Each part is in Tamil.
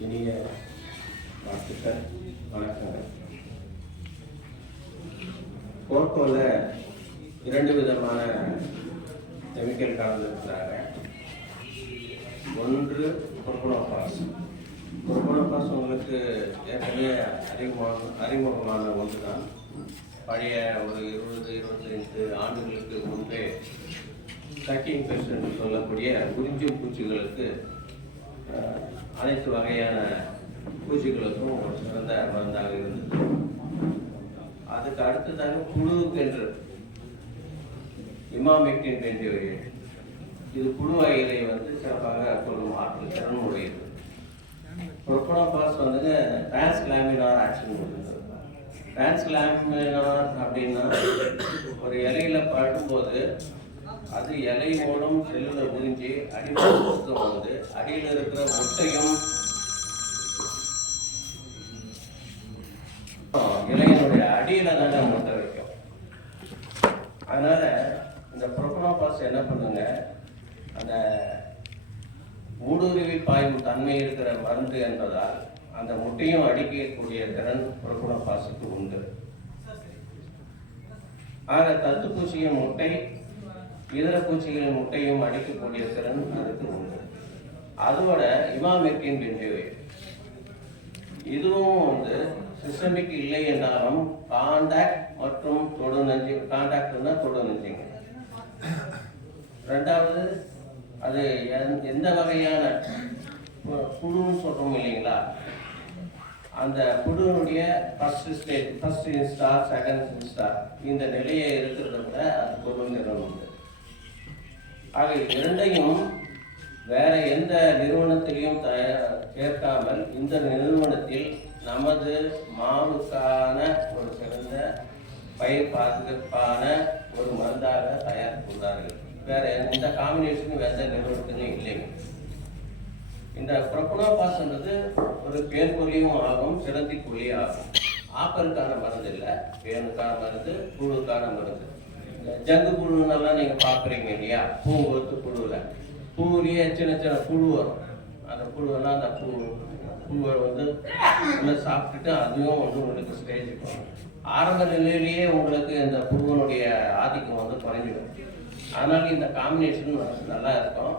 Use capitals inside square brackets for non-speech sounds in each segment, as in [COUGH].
இனிய வாழ்த்துக்கள் வணக்கங்கள். கோகோவில் இரண்டு விதமான கெமிக்கல் கலந்துருக்கிறாங்க ஒன்று குர்குனோபாஸ் குர்குனோபாஸ் உங்களுக்கு ஏற்கனவே அறிமுகம் அறிமுகமான ஒன்று தான் பழைய ஒரு இருபது இருபத்தைந்து ஆண்டுகளுக்கு முன்பே சக்கிங் பெஸ்ட் என்று சொல்லக்கூடிய உறிஞ்சும் பூச்சிகளுக்கு அனைத்து வகையான பூச்சிகளுக்கும் ஒரு சிறந்த மருந்தாக இருந்தது. அதுக்கு அடுத்ததாக புழுவுக்கு என்று இமாமெக்டின் வேண்டிய இது புழு வகைகளை வந்து சிறப்பாக கொள்ளும் ஆற்றல் திறன் உடையது ப்ரொப்பனோபாஸ் வந்துங்க டிரான்ஸ்கிளாமினார் ஆக்ஷன் கொடுக்குது. டிரான்ஸ்கிளாமினார் அப்படின்னா ஒரு இலையில படும்போது அது இலை மூலம் செல்லுல உறிஞ்சி அடிமட்டம் வந்து அடியில் இருக்கிற முட்டையும் இலையினுடைய அடியில தானே முட்டை வைக்கும். அதனால இந்த ப்ரொப்பனோபாஸ் என்ன பண்ணுங்க? அந்த ஊடுருவி பாயும் தன்மை இருக்கிற மருந்து என்பதால் அந்த முட்டையும் அடிக்கக்கூடிய திறன் ப்ரொப்பனோபாஸுக்கு உண்டு. ஆக தத்துப்பூசிய முட்டை இதர பூச்சிகளின் முட்டையும் அடிக்கக்கூடிய திறன் அதுக்கு உண்டு. அதோட இமாமெக்டின் பென்ஜோவே இதுவும் வந்து சிஸ்டமிக் இல்லை என்றாலும் காண்டாக்ட் மற்றும் தொடு நஞ்சு காண்டாக்ட்னா தொடு நஞ்சுங்க. ரெண்டாவது அது எந்த- எந்த வகையான புழுன்னு சொல்கிறோம் இல்லைங்களா? அந்த புழுனுடைய first stage first instar second instar இந்த நிலையை இருக்கிறத விட அது பொருள் நிறம் உண்டு. ஆக இரண்டையும் வேற எந்த நிறுவனத்திலையும் தயார் சேர்க்காமல் இந்த நிறுவனத்தில் நமது மாவுக்கான ஒரு சிறந்த பயிர் பாதுகாப்பான ஒரு மருந்தாக தயாரித்துள்ளார்கள் வேற எந்த காம்பினேஷனும் எந்த நிறுவனத்திலும் இல்லைங்க இந்த ப்ரொபனோபாஸ்ன்றது ஒரு பேன் ஆகும் சிறந்தி கொல்லியும் ஆகும். ஆப்பருக்கான மருந்து இல்லை பேனுக்கான மருந்து புழுக்கான மருந்து. ஜங்கு புழுன்னெல்லாம் நீங்க பாக்குறீங்க இல்லையா? பூ ஒத்து புழுல பூவிலேயே சின்ன சின்ன புழு வரும். அந்த புழுவெல்லாம் அந்த பூ பூவை வந்து உள்ள சாப்பிட்டுட்டு அதுவும் வந்து உங்களுக்கு ஸ்டேஜுக்கு வரும். ஆரம்ப நிலையிலேயே உங்களுக்கு இந்த புழுவனுடைய ஆதிக்கம் வந்து குறைஞ்சிடும். அதனால இந்த காம்பினேஷன் நல்லா இருக்கும்.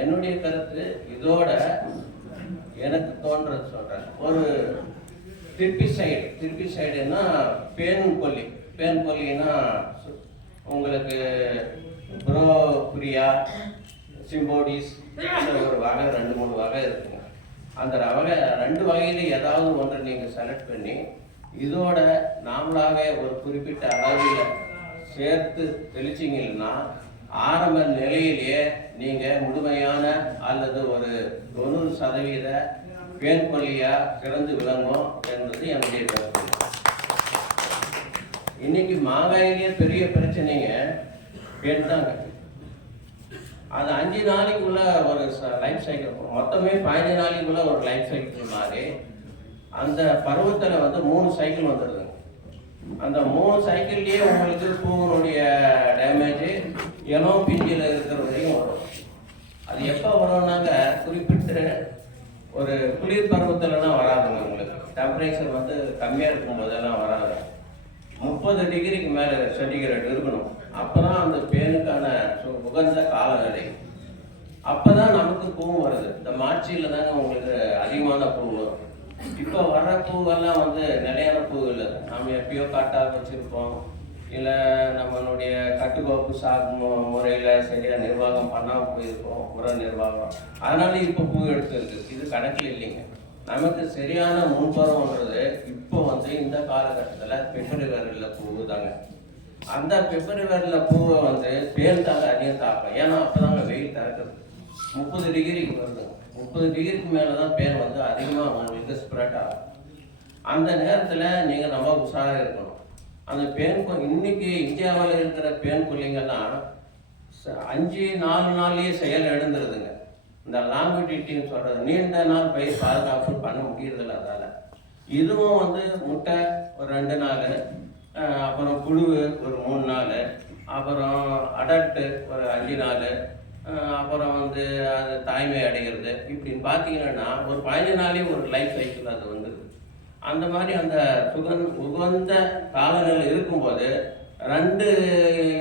என்னுடைய கருத்து இதோட எனக்கு தோன்றது சொல்றேன். ஒரு திருப்பி சைடு திருப்பி சைடுன்னா பேன் கொல்லி. பேன் கொல்லின்னா உங்களுக்கு ப்ரோப்ரியா சிம்போடிஸ் ஒரு வகை ரெண்டு மூணு வகை இருக்குங்க. அந்த வகை ரெண்டு வகையில் ஏதாவது ஒன்று நீங்கள் செலக்ட் பண்ணி இதோட நாமளாகவே ஒரு குறிப்பிட்ட அளவில் சேர்த்து தெளிச்சிங்கன்னா ஆரம்ப நிலையிலேயே நீங்கள் முழுமையான அல்லது ஒரு தொண்ணூறு சதவீத பேன் சிறந்து விளங்கும் என்பது என்னுடைய இன்னைக்கு மாங்காயிலேயே பெரிய பிரச்சனைங்க பேன் அது அஞ்சு நாளைக்குள்ள ஒரு லைஃப் சைக்கிள் மொத்தமே பதினஞ்சு நாளைக்குள்ள ஒரு லைஃப் சைக்கிள் மாதிரி அந்த பருவத்தில் வந்து மூணு சைக்கிள் வந்துடுதுங்க அந்த மூணு சைக்கிள்லேயே உங்களுக்கு பூவனுடைய டேமேஜ் இளம் பிஞ்சில் இருக்கிற வரையும் வரும். அது எப்போ வரும்னாங்க? குறிப்பிட்ட ஒரு குளிர் பருவத்திலலாம் வராதுங்க உங்களுக்கு. டெம்பரேச்சர் வந்து கம்மியாக இருக்கும் போதெல்லாம் வராது. முப்பது டிகிரிக்கு மேலே சென்டிகிரேட் இருக்கணும் அப்போ தான் அந்த பேனுக்கான சு- உகந்த காலநிலை. அப்பதான் நமக்கு பூவும் வருது. இந்த மார்ச்சியில் தாங்க உங்களுக்கு அதிகமான பூ வரும். இப்போ வர்ற பூவெல்லாம் வந்து நிலையான பூ இல்லை. நம்ம எப்பயோ காட்டாக வச்சுருப்போம். இல்லை நம்மளுடைய கட்டுக்கோப்பு சாகும் முறையில் சரியாக நிர்வாகம் பண்ணாமல் போயிருக்கோம் உர நிர்வாகம். அதனால இப்போ பூ எடுத்துருக்கு இது கணக்கில் இல்லைங்க. நமக்கு சரியான முன்பருவம்ன்றது இப்போ வந்து இந்த காலகட்டத்தில் பிப்ரவரியில் பூ தாங்க. அந்த பிப்ரவரியில் பூவை வந்து பேர் தாங்க அதிகம் தாக்கம். ஏன்னா அப்போதாங்க வெயில் திறக்குது. முப்பது டிகிரிக்கு வருது. முப்பது டிகிரிக்கு மேலே தான் பேர் வந்து அதிகமாக உங்களுக்கு ஸ்ப்ரெட் ஆகும். அந்த நேரத்தில் நீங்கள் ரொம்ப உஷாராக இருக்கணும். அந்த பேன் கொ- இன்னைக்கு இந்தியாவில் இருக்கிற பேன் கொல்லிங்கெல்லாம் ச- அஞ்சு நாலு நாள்லேயே செயல் எழுந்துருதுங்க. இந்த லாங்குடிட்டின்னு சொல்றது நீண்ட நாள் பயிர் பாதுகாப்பு பண்ண முடியறதில்ல அதால. இதுவும் வந்து முட்டை ஒரு ரெண்டு நாள் அப்புறம் புழு ஒரு மூணு நாள் அப்புறம் அடல்ட்டு ஒரு அஞ்சு நாள் அப்புறம் வந்து அது தாய்மை அடைகிறது. இப்படின்னு பார்த்தீங்கன்னா ஒரு பதினஞ்சு நாளே ஒரு லைஃப் சைக்கிள் அது வந்துடுது அந்த மாதிரி அந்த சுகன் உகந்த காலநிலை இருக்கும்போது ரெண்டு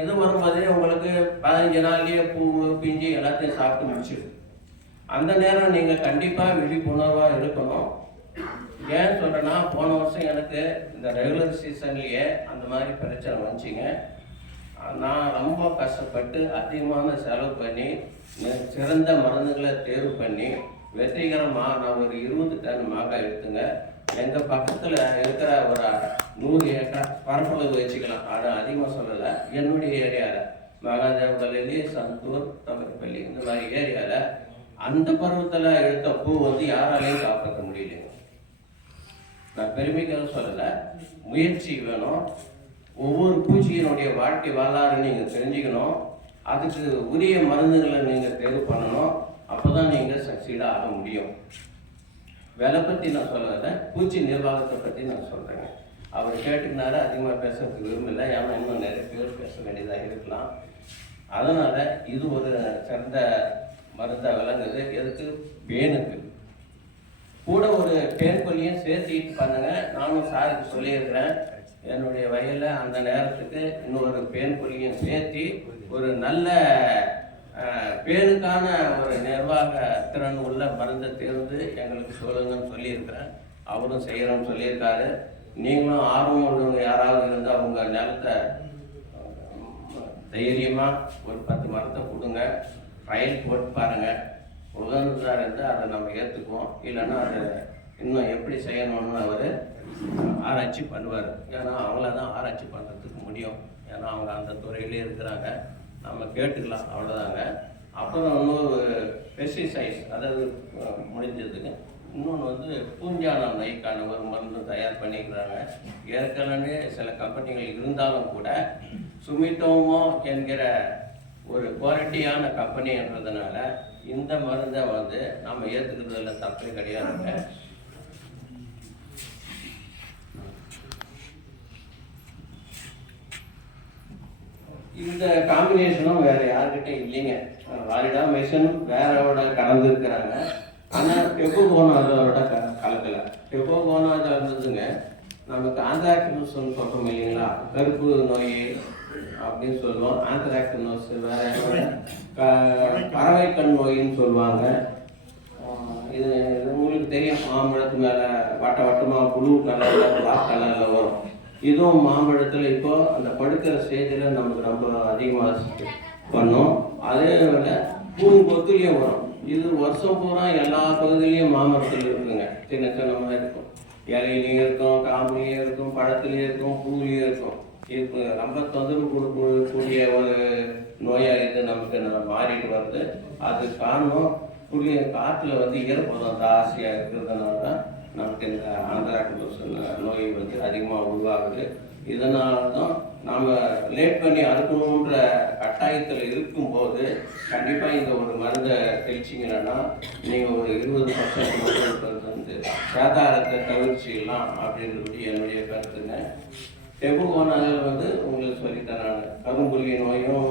இது வரும்போதே உங்களுக்கு பதினஞ்சு நாள்லேயே பூ பிஞ்சு எல்லாத்தையும் சாப்பிட்டு முடிச்சிடும் அந்த நேரம் நீங்கள் கண்டிப்பாக விழிப்புணர்வாக இருக்கணும். ஏன் சொல்கிறேன்னா போன வருஷம் எனக்கு இந்த ரெகுலர் சீசன்லேயே அந்த மாதிரி பிரச்சனை வந்துச்சிங்க. நான் ரொம்ப கஷ்டப்பட்டு அதிகமான செலவு பண்ணி சிறந்த மருந்துகளை தேர்வு பண்ணி வெற்றிகரமாக நான் ஒரு இருபது டன் மாங்காய் எடுத்துங்க. எங்கள் பக்கத்தில் இருக்கிற ஒரு நூறு ஏக்கர் பரப்பளவு வச்சுக்கலாம். ஆனால் அதிகமாக சொல்லலை. என்னுடைய ஏரியாவில் மகாதேவகல்லி சந்தூர் தமிழ்பள்ளி இந்த மாதிரி ஏரியாவில் அந்த பருவத்தில் எடுத்த பூ வந்து யாராலையும் காப்பாற்ற முடியலைங்க. நான் பெருமைக்காக சொல்லலை. முயற்சி வேணும். ஒவ்வொரு பூச்சியினுடைய வாழ்க்கை வரலாறு நீங்கள் தெரிஞ்சுக்கணும். அதுக்கு உரிய மருந்துகளை நீங்கள் தேர்வு பண்ணணும். அப்போ தான் நீங்கள் சக்சீடாக ஆக முடியும். விலை பற்றி நான் சொல்லலை. பூச்சி நிர்வாகத்தை பற்றி நான் சொல்கிறேங்க அவர் கேட்டுக்கினாரு அதிகமாக பேசுறதுக்கு விரும்பல. ஏன்னா இன்னும் நிறைய பேர் பேச வேண்டியதாக இருக்கலாம். அதனால் இது ஒரு சிறந்த மருந்தாக விளங்குது எதுக்கு? பேனுக்கு கூட ஒரு பேர்கொல்லியும் சேர்த்திட்டு பண்ணுங்க நானும் சாருக்கு சொல்லியிருக்கிறேன். என்னுடைய வயலில் அந்த நேரத்துக்கு இன்னொரு பேன்கொல்லியும் சேர்த்தி ஒரு நல்ல பேனுக்கான ஒரு நிர்வாக திறன் உள்ள மருந்தை தேர்ந்து எங்களுக்கு சொல்லுங்கன்னு சொல்லியிருக்கிறேன். அவரும் செய்கிறோம்னு சொல்லியிருக்காரு. நீங்களும் ஆர்வம் உள்ளவங்க யாராவது இருந்து அவங்க நிலத்தை தைரியமாக ஒரு பத்து மரத்தை கொடுங்க. ட்ரையல் போட்டு பாருங்கள் உகந்ததாக இருந்தால் அதை நம்ம ஏற்றுக்குவோம் இல்லைன்னா அதை இன்னும் எப்படி செய்யணும்னு அவர் ஆராய்ச்சி பண்ணுவார். ஏன்னா அவங்கள தான் ஆராய்ச்சி பண்ணுறதுக்கு முடியும். ஏன்னா அவங்க அந்த துறையிலே இருக்கிறாங்க. நம்ம கேட்டுக்கலாம். அவ்வளோதாங்க அப்புறம் இன்னொரு பெஸ்டிசைட்ஸ் அதாவது முடிஞ்சதுங்க. இன்னொன்று வந்து பூஞ்சான நோய்க்கான ஒரு மருந்து தயார் பண்ணிக்கிறாங்க. ஏற்கனவே சில கம்பெனிகள் இருந்தாலும் கூட சுமிட்டோமோ என்கிற ஒரு குவாலிட்டியான கம்பெனின்றதுனால இந்த மருந்தை வந்து நம்ம ஏற்றுக்கிறதுல தப்பே கிடையாதுங்க. இந்த காம்பினேஷனும் வேற யார்கிட்ட இல்லைங்க. வாலிடா மெஷின் வேறோட கலந்து இருக்கிறாங்க. ஆனால் டெப்போ போனாதோட க கலக்கல. டெப்போ போனாத இருந்ததுங்க. நமக்கு ஆந்த்ராக்னோஸ்னு சொல்கிறோம் இல்லைங்களா? கருப்பு நோய் அப்படின்னு சொல்லுவோம். ஆந்த்ராக்னோஸ் வேற [LAUGHS] பறவை. கண் நோயின்னு சொல்லுவாங்க. இது இது உங்களுக்கு தெரியும். மாம்பழத்து மேலே வட்ட வட்டமாக ப்ளூ கலரில் பிளாக் கலரில் வரும். இதுவும் மாம்பழத்தில் இப்போ அந்த படுக்கிற ஸ்டேஜில் நமக்கு ரொம்ப அதிகமாக பண்ணும். அதே விட பூங்கொத்துலேயும் வரும். இது வருஷம் பூரா எல்லா பகுதியிலையும் மாமரத்தில் இருக்குங்க சின்ன சின்னமாக இருக்கும். இலையிலையும் இருக்கும் காம்புலையும் இருக்கும் பழத்துலேயும் இருக்கும் பூலையும் இருக்கும். இது ரொம்ப தொந்தரவு கொடுக்கக்கூடிய ஒரு நோயாக இது நமக்கு நல்லா மாறிட்டு வருது. அது காரணம் புளிய காற்றுல வந்து ஈரப்பதம் ஜாஸ்தியாக இருக்கிறதுனால தான் நமக்கு இந்த ஆந்திராக்டோஸ் நோய் வந்து அதிகமாக உருவாகுது. இதனால தான் நாம் லேட் பண்ணி அறுக்கணுன்ற கட்டாயத்தில் இருக்கும்போது கண்டிப்பாக இந்த ஒரு மருந்தை தெளிச்சிங்கன்னா நீங்கள் ஒரு இருபது பர்சன்ட் முப்பது வந்து சேதாரத்தை தவிர்ச்சிடலாம் அப்படின்றது என்னுடைய கருத்துங்க. டெபுகோனால் வந்து உங்களுக்கு சொல்லித்தராங்க கரும்புள்ளி நோயும்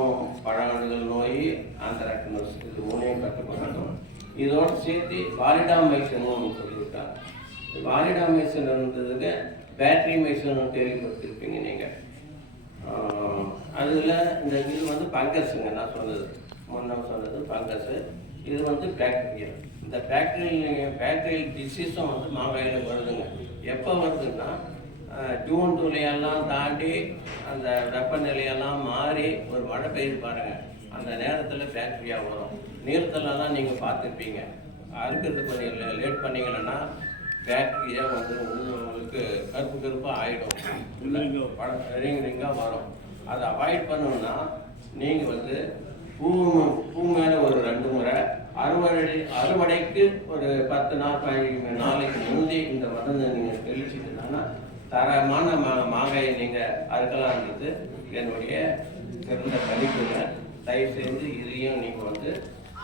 பழங்கள் நோய் ஆந்திராக்னோஸ் இது மூணையும் கட்டுப்படணும் இதோட சேர்த்து வாலிடாமைசனும் சொல்லியிருக்காங்க வாலிடாமைசன் இருந்ததுக்கு பேட்டரி மைசன் கேள்விப்பட்டிருப்பீங்க நீங்கள் அதில் இந்த இது வந்து பங்கஸுங்க நான் சொன்னது. முன்ன சொன்னது பங்கஸு இது வந்து பேக்டீரியல் இந்த பேக்டீரியல் பேக்டீரியல் டிசீஸும் வந்து மாங்காயில் வருதுங்க. எப்போ வருதுன்னா ஜூன் ஜூலையெல்லாம் தாண்டி அந்த வெப்பநிலையெல்லாம் மாறி ஒரு மழை பெய்யுது பாருங்க. அந்த நேரத்தில் பாக்டீரியா வரும். நீர்த்தலாம் நீங்கள் பார்த்துருப்பீங்க. அறுக்கிறதுக்கு கொஞ்சம் லேட் பண்ணீங்கன்னா பாக்டீரியா வந்து உங்களுக்கு கருப்பு கருப்பாக ஆகிடும் படம் ரிங் ரிங்காக வரும். அதை அவாய்ட் பண்ணணும்னா நீங்கள் வந்து பூ பூ மேலே ஒரு ரெண்டு முறை அறுவடை அறுவடைக்கு ஒரு பத்து நாள் பதினஞ்சு நாளைக்கு முந்தி இந்த மருந்தை நீங்கள் தெளிச்சிட்டீங்கன்னா தரமான மா மாங்காயை நீங்கள் அறுக்கலான்றது என்னுடைய சிறந்த கணிப்புங்க. தயவு செஞ்சு இதையும் நீங்கள் வந்து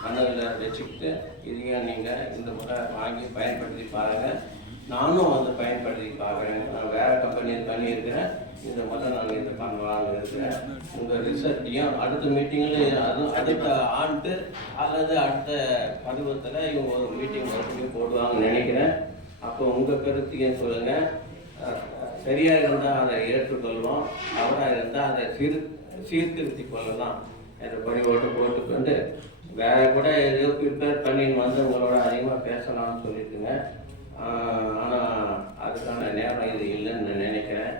மனதில் வச்சுக்கிட்டு இதையும் நீங்கள் இந்த முறை வாங்கி பயன்படுத்தி பாருங்கள் நானும் வந்து பயன்படுத்தி பார்க்குறேன். நான் வேறு கம்பெனியில் பண்ணியிருக்கிறேன். இந்த முறை நான் இது பண்ணலாம்னு இருக்கிறேன். உங்கள் ரிசல்ட்டையும் அடுத்த மீட்டிங்கில் அதுவும் அடுத்த ஆண்டு அல்லது அடுத்த பருவத்தில் இவங்க ஒரு மீட்டிங் மறுபடியும் போடுவாங்கன்னு நினைக்கிறேன். அப்போ உங்கள் கருத்தையும் சொல்லுங்கள் சரியாக இருந்தால் அதை ஏற்றுக்கொள்வோம். தவறாக இருந்தால் அதை சீர் சீர்திருத்தி கொள்ளலாம் என்ற பணிவோடு போட்டுக்கொண்டு வேற கூட ஏதோ ப்ரிப்பேர் பண்ணி வந்து உங்களோட அதிகமாக பேசலாம்னு சொல்லிட்டுங்க. ஆனால் அதுக்கான நேரம் இது இல்லைன்னு நான் நினைக்கிறேன்.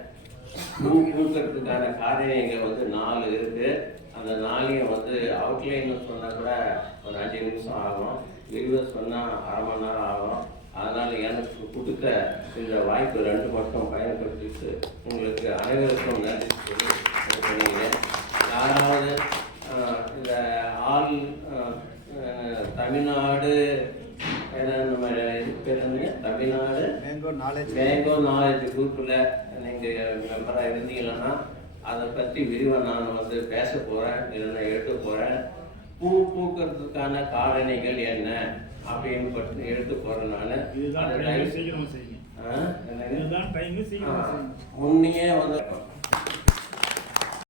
பூ பூக்கிறதுக்கான காரியங்கள் வந்து நாலு இருக்குது அந்த நாளையும் வந்து அவுட்லைன் சொன்னால் கூட ஒரு அஞ்சு நிமிஷம் ஆகும். விரிவாக சொன்னால் அரை மணி நேரம் ஆகும். அதனால் எனக்கு கொடுத்த இந்த வாய்ப்பு ரெண்டு மட்டும் பயன்படுத்திட்டு உங்களுக்கு அனைவருக்கும் நன்றி சொல்லி பண்ணிக்கிறேன் யாராவது இந்த ஆள் தமிழ்நாடு என்ன நம்ம இது பேர் என்னங்க? Tamil Nadu mango knowledge mango knowledge குரூப்பில் நீங்கள் மெம்பராக இருந்தீங்கன்னா அதை பற்றி விரிவாக நான் வந்து பேச போகிறேன் இல்லைன்னா எழுத போகிறேன் பூ பூக்கிறதுக்கான காரணிகள் என்ன? அப்படின்னு பற்றி எழுத போகிறேன் நான் இதுதான் டைம் தயவு- சீக்கிரமா செய்யுங்க? இதுதான் டைம் ஆ, சீக்கிரமா செய்யுங்க. முன்னையே வந்து